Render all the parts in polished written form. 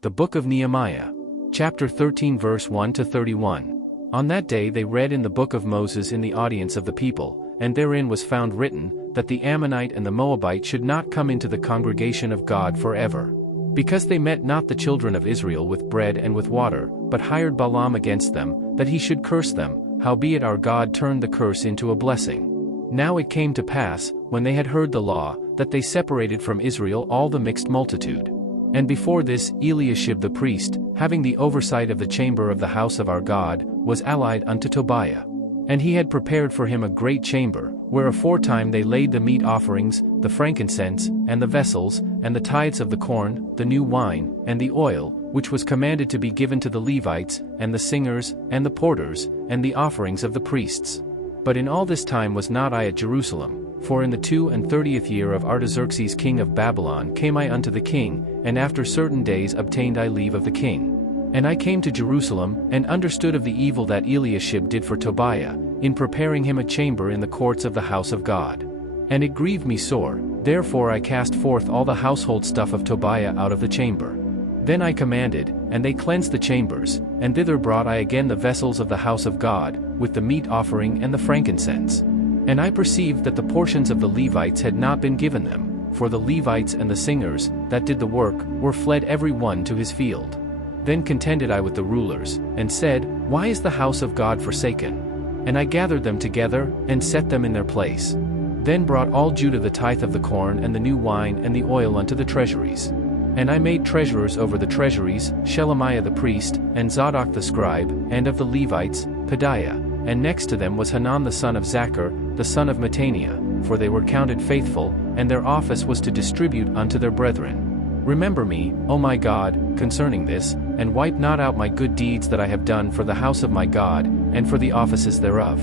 The Book of Nehemiah. Chapter 13 verse 1 to 31. On that day they read in the book of Moses in the audience of the people, and therein was found written, that the Ammonite and the Moabite should not come into the congregation of God forever. Because they met not the children of Israel with bread and with water, but hired Balaam against them, that he should curse them, howbeit our God turned the curse into a blessing. Now it came to pass, when they had heard the law, that they separated from Israel all the mixed multitude. And before this, Eliashib the priest, having the oversight of the chamber of the house of our God, was allied unto Tobiah. And he had prepared for him a great chamber, where aforetime they laid the meat offerings, the frankincense, and the vessels, and the tithes of the corn, the new wine, and the oil, which was commanded to be given to the Levites, and the singers, and the porters, and the offerings of the priests. But in all this time was not I at Jerusalem. For in the 32nd year of Artaxerxes king of Babylon came I unto the king, and after certain days obtained I leave of the king. And I came to Jerusalem, and understood of the evil that Eliashib did for Tobiah, in preparing him a chamber in the courts of the house of God. And it grieved me sore, therefore I cast forth all the household stuff of Tobiah out of the chamber. Then I commanded, and they cleansed the chambers, and thither brought I again the vessels of the house of God, with the meat offering and the frankincense. And I perceived that the portions of the Levites had not been given them, for the Levites and the singers, that did the work, were fled every one to his field. Then contended I with the rulers, and said, Why is the house of God forsaken? And I gathered them together, and set them in their place. Then brought all Judah the tithe of the corn and the new wine and the oil unto the treasuries. And I made treasurers over the treasuries, Shelemiah the priest, and Zadok the scribe, and of the Levites, Pedaiah. And next to them was Hanan the son of Zachar, the son of Mattaniah, for they were counted faithful, and their office was to distribute unto their brethren. Remember me, O my God, concerning this, and wipe not out my good deeds that I have done for the house of my God, and for the offices thereof.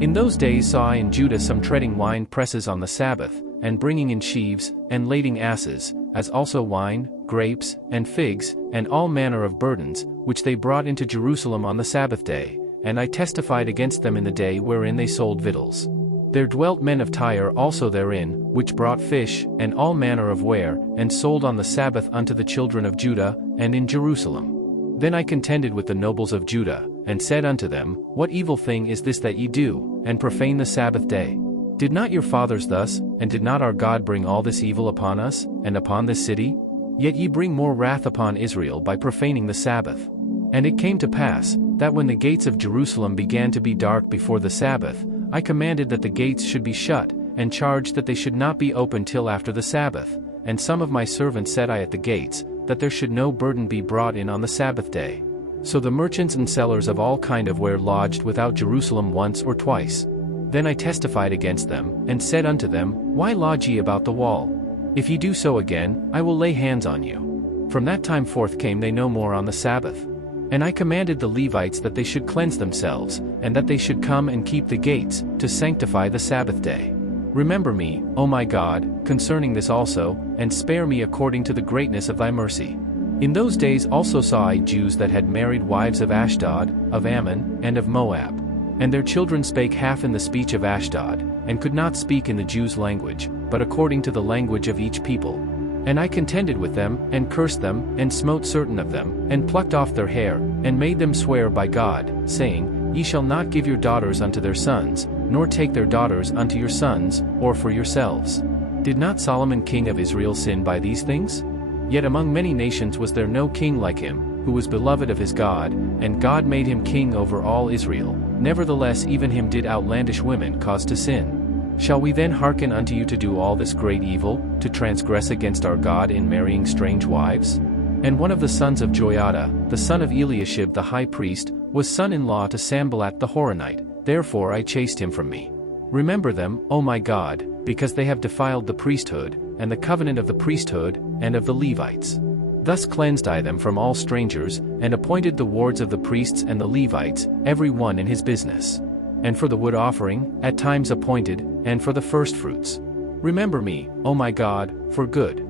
In those days saw I in Judah some treading wine presses on the Sabbath, and bringing in sheaves, and lading asses, as also wine, grapes, and figs, and all manner of burdens, which they brought into Jerusalem on the Sabbath day. And I testified against them in the day wherein they sold victuals. There dwelt men of Tyre also therein, which brought fish, and all manner of ware, and sold on the Sabbath unto the children of Judah, and in Jerusalem. Then I contended with the nobles of Judah, and said unto them, What evil thing is this that ye do, and profane the Sabbath day? Did not your fathers thus, and did not our God bring all this evil upon us, and upon this city? Yet ye bring more wrath upon Israel by profaning the Sabbath. And it came to pass, that when the gates of Jerusalem began to be dark before the Sabbath, I commanded that the gates should be shut, and charged that they should not be opened till after the Sabbath. And some of my servants set I at the gates, that there should no burden be brought in on the Sabbath day. So the merchants and sellers of all kind of ware lodged without Jerusalem once or twice. Then I testified against them, and said unto them, Why lodge ye about the wall? If ye do so again, I will lay hands on you. From that time forth came they no more on the Sabbath. And I commanded the Levites that they should cleanse themselves, and that they should come and keep the gates, to sanctify the Sabbath day. Remember me, O my God, concerning this also, and spare me according to the greatness of thy mercy. In those days also saw I Jews that had married wives of Ashdod, of Ammon, and of Moab. And their children spake half in the speech of Ashdod, and could not speak in the Jews' language, but according to the language of each people. And I contended with them, and cursed them, and smote certain of them, and plucked off their hair, and made them swear by God, saying, Ye shall not give your daughters unto their sons, nor take their daughters unto your sons, or for yourselves. Did not Solomon king of Israel sin by these things? Yet among many nations was there no king like him, who was beloved of his God, and God made him king over all Israel. Nevertheless even him did outlandish women cause to sin. Shall we then hearken unto you to do all this great evil, to transgress against our God in marrying strange wives? And one of the sons of Joiada, the son of Eliashib the high priest, was son-in-law to Sanballat the Horonite, therefore I chased him from me. Remember them, O my God, because they have defiled the priesthood, and the covenant of the priesthood, and of the Levites. Thus cleansed I them from all strangers, and appointed the wards of the priests and the Levites, every one in his business. And for the wood offering, at times appointed, and for the firstfruits. Remember me, O my God, for good.